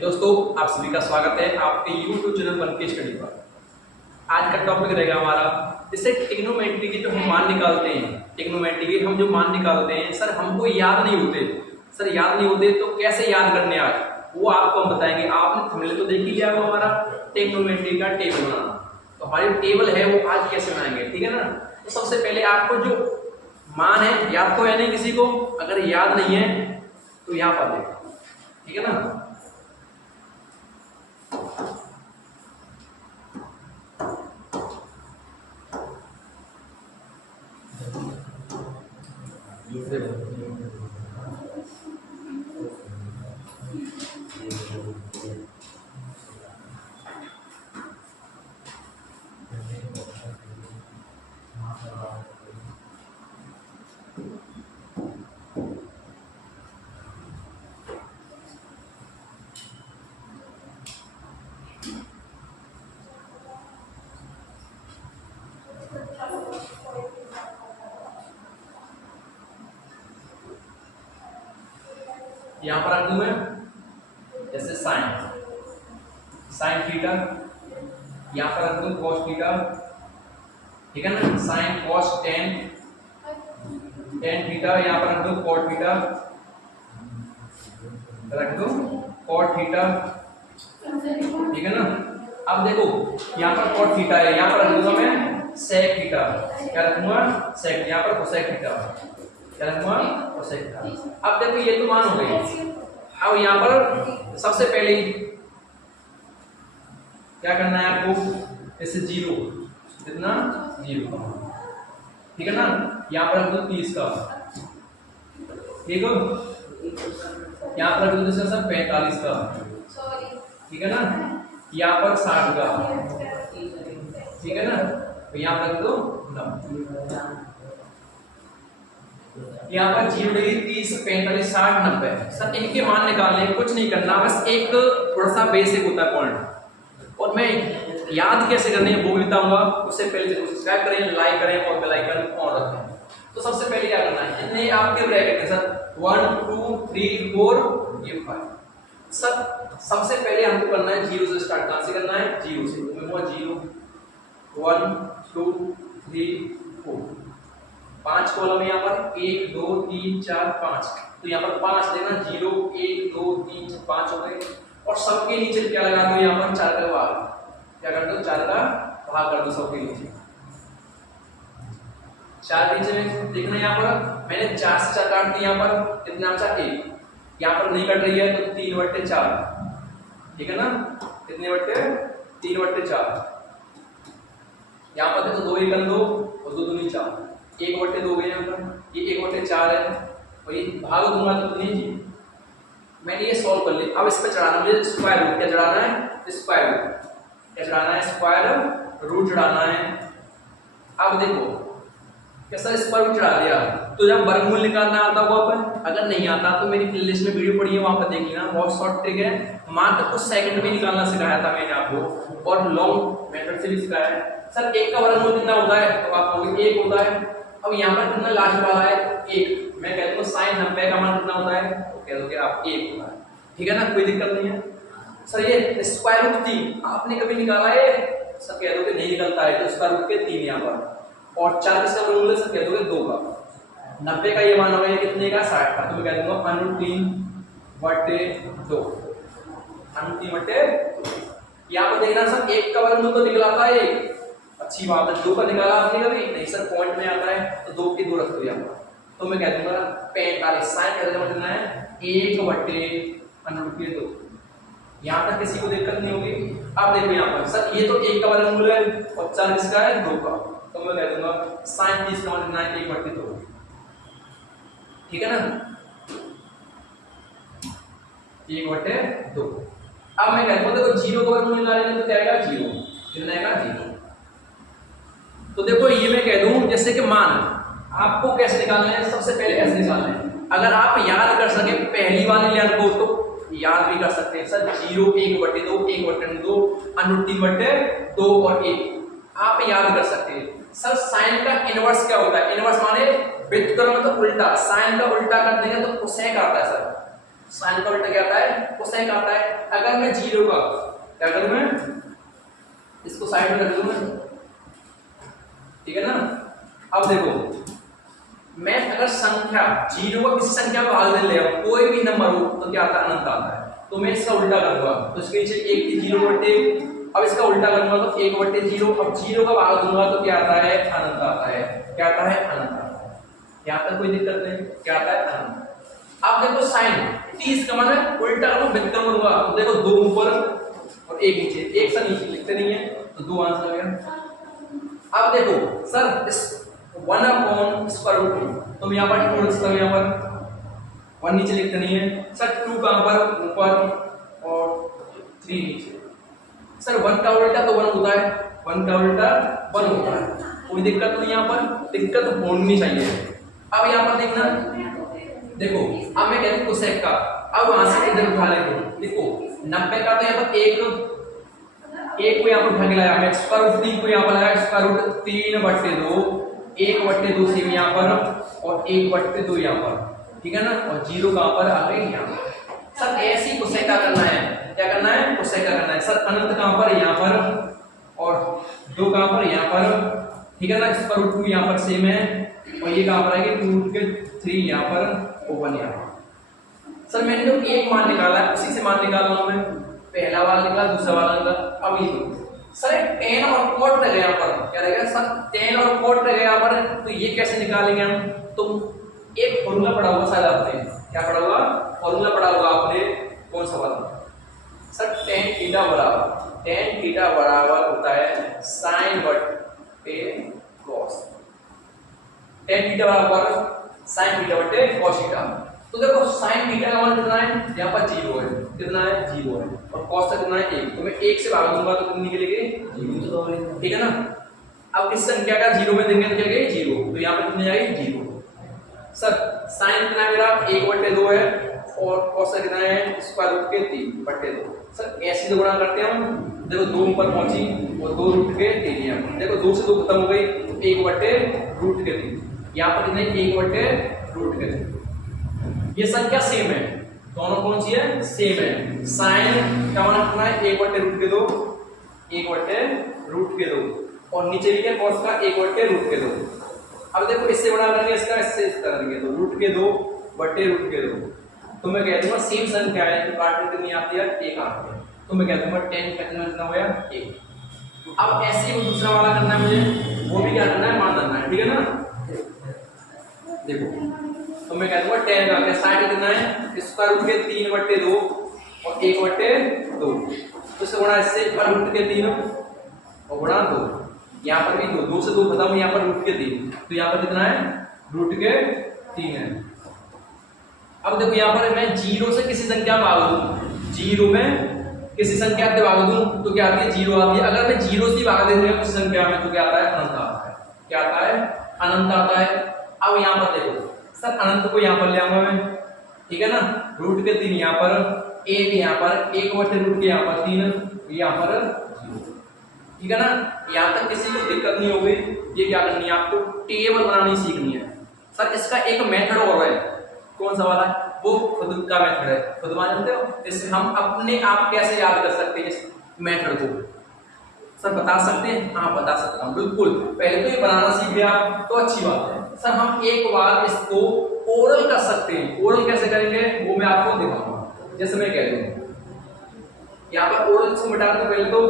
दोस्तों, आप सभी का स्वागत है आपके YouTube चैनल वन के स्टडी पर। आज का टॉपिक रहेगा हमारा जैसे ट्रिग्नोमेट्री के जो हम मान निकालते हैं, ट्रिग्नोमेट्री के हम जो मान निकालते हैं सर हमको याद नहीं होते। सर याद नहीं होते तो कैसे याद करने आज वो आपको हम बताएंगे। आपने थंबनेल तो देख ही लिया, वो हमारा ट्रिग्नोमेट्री का टेबल बनाना। तो हमारी टेबल है वो आज कैसे बनाएंगे, ठीक है ना। तो सबसे पहले आपको जो मान है याद तो है नहीं किसी को, अगर याद नहीं है तो यहाँ पर देखो, ठीक है ना। यहाँ पर रख दूं मैं जैसे साइन थीटा, यहाँ पर रख दूं कॉस थीटा, ठीक है ना। साइन कॉस टेन थीटा, यहाँ पर रख दूं कॉट थीटा, रख दूं कॉट थीटा, ठीक है ना। अब देखो यहाँ पर कॉट थीटा है, यहाँ पर रख दूंगा मैं सेक थीटा, क्या रखूंगा सेक, यहाँ पर कोसेक थीटा, क्या रखूंगा कोसेक थीटा। अब देखो ये तो मान हो गई। अब यहाँ पर सबसे पहले क्या करना है आपको, जैसे जीरो, कितना जीरो, ठीक है ना। यहाँ पर रख दो 30 का, ठीक है। यहाँ पर रख दो जैसे 45 का, ठीक है ना। यहाँ पर 60 का, ठीक है ना। तो यहाँ पर रख दो 90। यहाँ पर 0 डिग्री 30 45 60 90। सर इनके मान निकालने कुछ नहीं करना, बस एक थोड़ा सा बेसिक होता है पॉइंट, और मैं याद कैसे करनी है वो भी बताऊंगा। उससे पहले सब्सक्राइब करें, लाइक करें और बेल आइकन ऑन रखें। तो सबसे पहले क्या करना है, इतने आपके ब्रैकेट है सर 1 2 3 4 ये 5। सर सबसे पहले हमको करना है 0 से स्टार्ट। कहां से करना है, 0 से। तो मैं 0 1 2 3 4 5 कॉलम है यहाँ पर 1 2 3 4 5। तो यहाँ पर 5 देना, 0 1 2 3 5 हो गए। और सबके नीचे क्या लगा दो, यहाँ पर 4 का भाग, क्या कर दो 4 का भाग कर दो सबके नीचे। 4 नीचे में देखना, यहाँ पर मैंने 4 से 4 काट दिया, यहाँ पर कितना बचा 1। यहाँ पर नहीं कट रही है तो 3/4, ठीक है ना। कितने बट्टे 3/4। यहाँ पर देखो 2 1 2 और 2 दूनी 4, 1/2 गए यहाँ पर, ये 1/4 है और ये भाग दूंगा तो नहीं जी। मैंने ये सॉल्व कर लिया। अब इस पे चढ़ाना मुझे स्क्वायर रूट, क्या चढ़ाना है स्क्वायर रूट, क्या चढ़ाना है स्क्वायर रूट चढ़ाना है। अब देखो कैसा स्क्वायर रूट चढ़ा दिया। तो जब वर्गमूल निकालना आता होगा अपन, अगर नहीं आता तो मेरी प्लेलिस्ट में वीडियो पड़ी है, वहां पर देख लेना, बहुत शॉर्ट ट्रिक है, मात्र कुछ सेकंड में निकालना सिखाया था मैंने आपको, और लॉन्ग मेथड से भी सिखाया है। सर 1 का वर्गमूल कितना होता है, तो आप कहोगे 1 होता है। अब यहाँ पर कितना लास्ट वाला है 1, मैं कहता हूँ sin 90 का मान कितना होता है, तो कह दोगे आप 1 होता है, ठीक है ना, कोई दिक्कत नहीं है। सर ये स्क्वायर रूट 3 आपने कभी निकाला है, सर कह दोगे नहीं निकलता है, तो स्क्वायर रूट के 3 यहाँ पर। और 4 किसका वर्गमूल है, सर कह दोगे 2 का। 90 का ये मान होगा ये कितने का 60 का, तो मैं कह दूंगा √3/2, √3/2। यहाँ पर देखना सर 1 का वर्गमूल तो निकला था ये, अच्छी बात है। 2 का निकाला आपने कभी नहीं, सर पॉइंट में आता है तो 2 के 2 रख दो यहाँ पर। तो मैं कह दूंगा 45 साइन का कितना है 1/√2। यहाँ तक किसी को दिक्कत नहीं होगी। अब देखो यहाँ पर सर ये तो 1 का वर्गमूल है और 4 किसका है 2 का, तो मैं कह दूंगा sin 30 का कितना है 1/2, ठीक है ना, 1/2। अब मैं कहता हूँ देखो 0 का वर्गमूल निकालेंगे तो क्या आएगा 0, कितना आएगा 0। तो देखो ये मैं कह दूं जैसे कि मान आपको कैसे निकालना है, सबसे पहले ऐसे निकालना है। अगर आप याद कर सके पहली वाली लाइन को तो याद भी कर सकते हैं सर, 0 1/2 1/2 √3/2 और 1 आप याद कर सकते हैं। सर साइन का इनवर्स क्या होता है, इनवर्स माने व्युत्क्रम तो उल्टा, साइन का उल्टा कर देंगे तो कोसेक आता है सर। साइन का उल्टा क्या आता है, कोसेक आता है। अगर मैं जीरो का क्या करूं, मैं इसको साइड में रख दूं मैं, ठीक है ना। अब देखो मैं अगर संख्या जीरो को किसी संख्या में भाग दे ले, कोई भी नंबर हो तो क्या आता है, अनंत आता है। तो मैं इसका उल्टा करूंगा तो इसके नीचे एक की जीरो बटे, अब इसका उल्टा करूंगा तो एक बटे जीरो, अब जीरो का भाग दूंगा तो क्या आता है, अनंत आता है। क्या आता है, अनंत आता है। यहाँ तक कोई दिक्कत नहीं, क्या आता है, अनंत। अब देखो साइन 30 का मतलब उल्टा करूंगा, व्युत्क्रम करूंगा तो देखो दो ऊपर और एक नीचे, एक सा नीचे लिखते नहीं है तो दो आंसर आ गया। अब देखो सर इस 1/√2 तो मैं यहाँ पर नोटिस करूँ, यहाँ पर 1 नीचे लिखते नहीं है सर, 2 कहाँ पर ऊपर और 3 नीचे। सर 1 का उल्टा तो 1 होता है, 1 का उल्टा 1 होता है, कोई दिक्कत नहीं, यहाँ पर दिक्कत होनी चाहिए। अब यहाँ पर देखना, देखो अब मैं कहती हूँ कोसेक का, अब वहां से इधर उठा लेते हैं। देखो 90 का तो यहाँ पर एक को यहाँ पर उठा के लाया, मैं स्क्वायर रूट 3 को यहाँ पर लाया, स्क्वायर रूट 3/2, 1/2 से यहाँ पर और 1/2 यहाँ पर, ठीक है ना। और जीरो कहाँ पर आ गई, यहाँ पर। सर ऐसे ही कोसेक का करना है, क्या करना है, कोसेक का करना है। सर अनंत कहाँ पर, यहाँ पर, और 2 कहाँ पर, यहाँ पर, ठीक है ना। स्क्वायर रूट 2 यहाँ पर सेम है, और ये कहाँ पर आएगी 2√3 यहाँ पर, 1 यहाँ पर। सर मैंने जो एक मान निकाला है उसी से मान निकाल रहा हूं मैं, पहला वाला निकाला, दूसरा वाला निकाला। अब ये सर tan और cot रह गया, यहाँ पर क्या रहेगा सर, tan और cot रह गया यहाँ पर, तो ये कैसे निकालेंगे हम, तो एक फॉर्मूला पढ़ा होगा शायद आपने, क्या पढ़ा होगा, फॉर्मूला पढ़ा होगा आपने, कौन सा वाला सर, tan थीटा बराबर होता है sin बटे cos, tan थीटा बराबर sin थीटा बटे cos थीटा। तो देखो sin थीटा का मान कितना है, यहाँ पर 0 है, कितना है, 0 है, और cos का कितना है 1, तो मैं 1 से भाग दूंगा तो कितनी निकलेगी, 0, ठीक है ना। अब इस संख्या का 0 में देंगे तो निकलेगी 0, तो यहाँ पर कितनी आएगी, 0। सर sin कितना है मेरा, 1/2 है, और cos का कितना है, स्क्वायर रूट के 3/2। सर ऐसे तो गुणा करते हैं हम, देखो 2 ऊपर पहुंची और 2√3 है, देखो 2 से 2 खत्म हो गई, 1/√3, यहाँ पर कितने, 1/√3। ये संख्या सेम है, दोनों कौन सी है, सेम है। साइन का मान कितना है, 1/√2, 1/√2, और नीचे भी क्या, cos का 1/√2। अब देखो इससे बड़ा करेंगे इसका, इससे इसका करेंगे तो √2/√2। तो मैं कह दूंगा सेम संख्या है तो काटने कितनी आती है, 1 आती है, तो मैं कह दूंगा 10 कितना हो गया, 1। अब ऐसे ही दूसरा वाला करना है मुझे, वो भी क्या करना है, मान देना है, ठीक है ना। देखो तो मैं कह दूंगा 10 का साइन कितना है, स्क्वायर रूट के 3/2 और 1/2, तो इससे गुणा इससे √3 और गुणा 2, यहाँ पर भी 2 से 2 खत्म, यहाँ पर √3, तो यहाँ पर कितना है, √3 है। अब देखो यहाँ पर मैं 0 से किसी संख्या भाग दूं, 0 में किसी संख्या से भाग दूं तो क्या आती है, 0 आती है। अगर मैं 0 से भाग देते हैं किसी संख्या में तो क्या आता है, अनंत आता है। क्या आता है, अनंत आता है। अब यहाँ पर देखो सर अनंत को यहाँ पर ले आऊंगा मैं, ठीक है ना, √3 यहाँ पर, 1 यहाँ पर, 1/√3 यहाँ पर 3, यहाँ पर 0, ठीक है ना। यहाँ तक किसी को दिक्कत नहीं होगी। ये क्या करनी है, आपको टेबल बनानी सीखनी है। सर इसका एक मेथड और है, कौन सा वाला, वो खुद का मेथड है, खुद जानते हो। इससे हम अपने आप कैसे याद कर सकते हैं इस मेथड को, सर बता सकते हैं, हाँ बता सकता हूँ बिल्कुल। पहले तो ये बनाना सीख गया तो अच्छी बात है। सर हम एक बार इसको ओरल कर सकते हैं। ओरल कैसे करेंगे वो मैं आपको दिखाऊंगा। जैसे मैं कह दूं यहाँ पर ओरल से मिटा दूं पहले तो,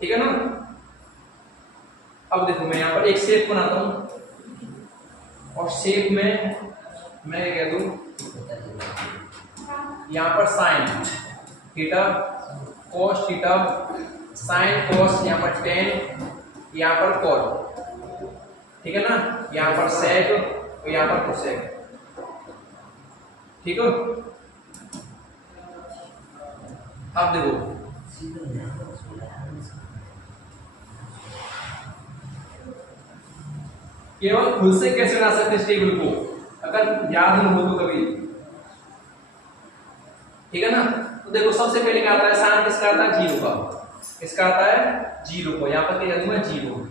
ठीक है ना। अब देखो मैं यहाँ पर एक शेप बनाता हूं और शेप में मैं कह दूं यहाँ पर sine theta cos theta, sine cos, यहाँ पर टेन, यहाँ पर कॉट, ठीक है ना, यहाँ पर सेक और यहाँ पर कोसेक, ठीक है। अब देखो केवल खुद से कैसे बना सकते इस टेबल को, अगर याद न हो तो कभी, ठीक है ना। तो देखो सबसे पहले क्या आता है, साइन किसका आता है, 0 का, किसका आता है 0 को। यहाँ पर कह दूं मैं 0,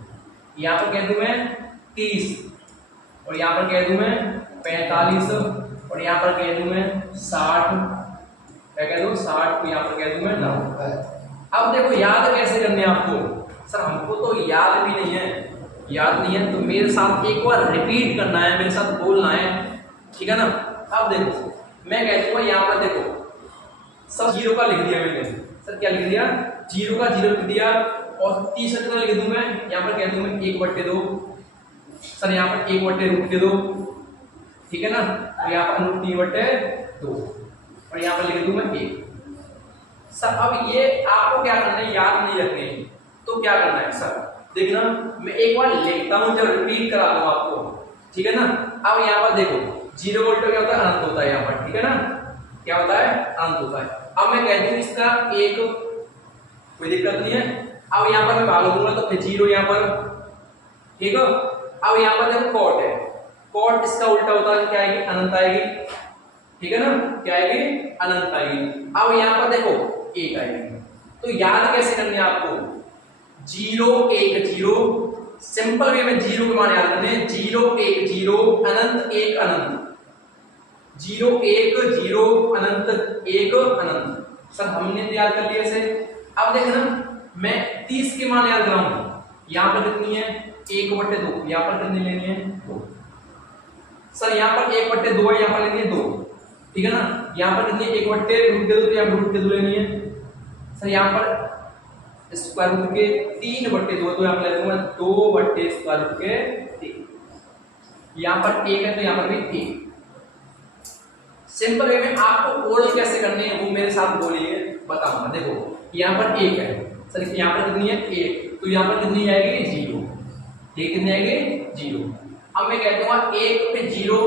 यहाँ पर कह दूं मैं 30, और यहाँ पर कह दूं मैं 45, और यहाँ पर कह दूं मैं 60, क्या कह दूं 60 को यहाँ पर कह दूं मैं 9। अब देखो याद कैसे करने हैं आपको, सर हमको तो याद भी नहीं है, याद नहीं है तो मेरे साथ एक बार रिपीट करना है, मेरे साथ बोलना है, ठीक है ना। अब देखो मैं कह दूंगा यहाँ पर देखो सब 0 का लिख दिया मैंने, सर क्या लिख दिया 0 का 0 लिख दिया, और तीसरा कितना लिख दूं मैं यहाँ पर कह दूं मैं 1/2, सर यहाँ पर 1/√2, ठीक है ना। तो यहाँ पर √3/2 और यहाँ पर लिख दूं मैं 1। सर अब ये आपको क्या करना है, याद नहीं रखने हैं, तो क्या करना है सर देखना, मैं एक बार लिखता हूं जब रिपीट करा दूं आपको, ठीक है ना। अब यहाँ पर देखो 0 वोल्ट क्या होता है, अनंत होता है यहाँ पर, ठीक है ना, क्या होता है अनंत होता है। अब मैं कह दूं इसका 1, कोई दिक्कत नहीं है। अब यहाँ पर मैं भाग दूंगा तो फिर 0 यहाँ पर, ठीक है। अब यहाँ पर देखो कॉट है, कॉट इसका उल्टा होता है, क्या आएगी अनंत आएगी, ठीक है ना, क्या आएगी अनंत आएगी। अब यहाँ पर देखो 1 आएगी। तो याद कैसे करने आपको 0 1 0, सिंपल वे में 0 के मान याद करने, 0 1 0 अनंत 1 अनंत, 0 1 0 अनंत 1 अनंत। सर हमने तो याद कर लिया ऐसे। अब देखना मैं 30 के मान याद कराऊंगा, यहाँ पर कितनी है 1/2, यहाँ पर कितनी लेनी है 2, सर यहाँ पर 1/2 है, यहाँ पर लेनी है 2, ठीक है ना। यहाँ पर कितनी 1/√2 तो यहाँ √2 लेनी है, सर यहाँ पर स्क्वायर रूट के 3/2 तो यहाँ पर ले लूंगा 2/√3, यहाँ पर 1 है तो यहाँ पर भी 1। सिंपल वे में आपको ओरल कैसे करने हैं वो मेरे साथ बोलिए, बताऊंगा। देखो यहाँ पर 1 है, सर यहाँ पर कितनी है 1, तो यहाँ पर कितनी आएगी 0, ये कितनी आएगी 0। अब मैं कह दूंगा 1 पे 0,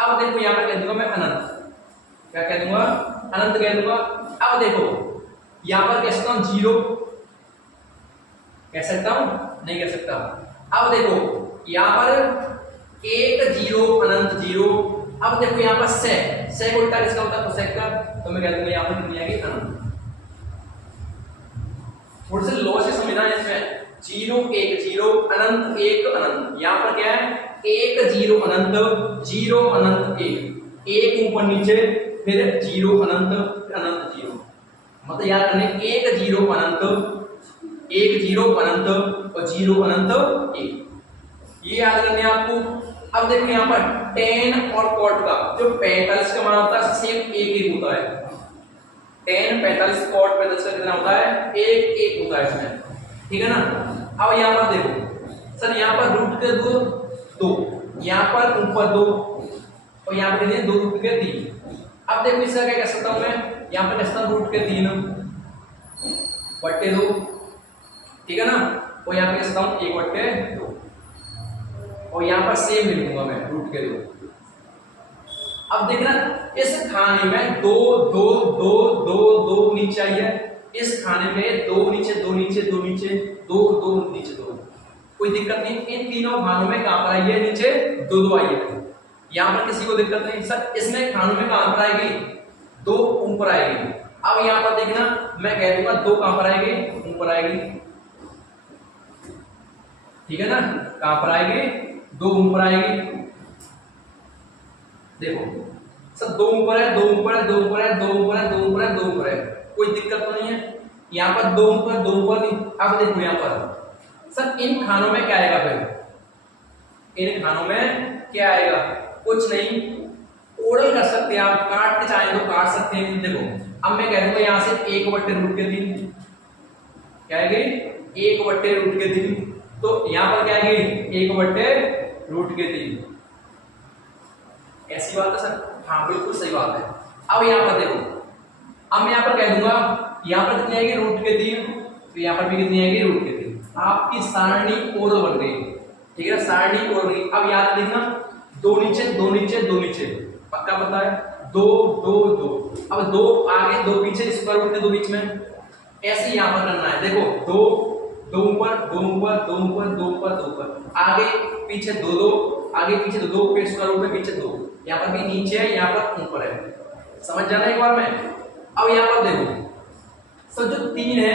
अब देखो यहाँ पर कह दूंगा मैं अनंत, क्या कह दूंगा अनंत कह दूंगा। अब देखो यहाँ पर कह सकता हूँ 0, कह सकता हूं नहीं कह सकता। अब देखो यहाँ पर 1 0 अनंत 0, अब देखो यहाँ पर सेक उल्टा किसका होता है कोसेक का, तो मैं कह दूंगा यहाँ पर कितनी आएगी अनंत। थोड़े से लॉ से समझना है इसमें, 0 1 0 अनंत 1 अनंत, यहाँ पर क्या है 1 0 अनंत 0 अनंत 1 ऊपर नीचे, फिर 0 अनंत अनंत 0, मतलब याद करने 1 0 अनंत 1 0 अनंत और 0 अनंत 1, ये याद करने आपको। अब देखो यहाँ पर tan और cot का जो 45 का मान होता है सेम 1 होता है, tan 45 cot 45 का कितना होता है 1 होता है इसमें, ठीक है ना। अब यहाँ पर देखो सर यहाँ पर रूट के 2, यहाँ पर ऊपर 2 और यहाँ पर कितने 2 रूट के 3। अब देखो इसका क्या कह सकता हूँ मैं, यहाँ पर कह सकता हूँ रूट के 3/2, ठीक है ना, और यहाँ पे कह सकता हूँ 1/2 और यहाँ पर सेम ले लूंगा मैं रूट के 2। अब देखना इस खाने में 2 2 2 2 2 नीचे आई है, इस खाने में 2 नीचे 2 नीचे 2 नीचे 2 2 नीचे 2, कोई दिक्कत नहीं। इन तीनों खानों में कहां पर आई है नीचे 2 2 आई है, यहाँ पर किसी को दिक्कत नहीं। सर इसमें खानों में कहां पर आएगी 2 ऊपर आएगी। अब यहाँ पर देखना मैं कह दूंगा 2 कहां पर आएगी ऊपर आएगी, ठीक है ना, कहां पर आएगी 2 ऊपर आएगी। देखो सर 2 ऊपर है 2 ऊपर है 2 ऊपर है 2 ऊपर है 2 ऊपर है 2 ऊपर है, कोई दिक्कत तो नहीं है। यहाँ पर 2 ऊपर 2 ऊपर नहीं। अब देखो यहाँ पर सर इन खानों में क्या आएगा, फिर इन खानों में क्या आएगा, कुछ नहीं, ओरल कर सकते हैं आप, काट के चाहें तो काट सकते हैं। देखो अब मैं कह दूंगा यहाँ से 1/√3, क्या आएगी 1/√3, तो यहाँ पर क्या आएगी 1/√3। ऐसी बात है सर, हाँ बिल्कुल सही बात है। अब यहाँ पर देखो, अब मैं यहाँ पर कह दूंगा यहाँ पर कितनी आएगी √3, तो यहाँ पर भी कितनी आएगी √3। आपकी सारणी ओरल बन गई, ठीक है, सारणी ओरल गई। अब याद देखना 2 नीचे 2 नीचे 2 नीचे, पक्का पता है 2 2 2, अब 2 आगे 2 पीछे, स्क्वायर रूट के 2 बीच में, ऐसे यहाँ पर करना है। देखो 2 2 ऊपर 2 ऊपर 2 ऊपर 2 ऊपर 2 ऊपर, आगे पीछे 2 2, आगे पीछे 2 2, फिर स्क्वायर रूट में पीछे 2, यहाँ पर भी नीचे है यहाँ पर ऊपर है, समझ जाना एक बार में। अब यहाँ पर देखो सर जो 3 है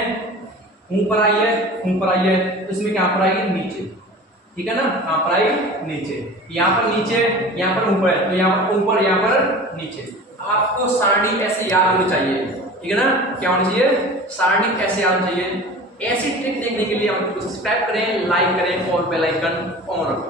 ऊपर आई है, तो इसमें क्या पर आएगी नीचे, ठीक है ना, कहां पर आएगी नीचे, यहाँ पर नीचे यहाँ पर ऊपर है, तो यहाँ पर ऊपर यहाँ पर नीचे। अब आपको सारणी ऐसे याद होनी चाहिए, ठीक है ना। क्या होनी चाहिए, सारणी ऐसे याद होनी चाहिए। ऐसी ट्रिक देखने के लिए आप सब्सक्राइब करें, लाइक करें और बेल आइकन ऑन रखें।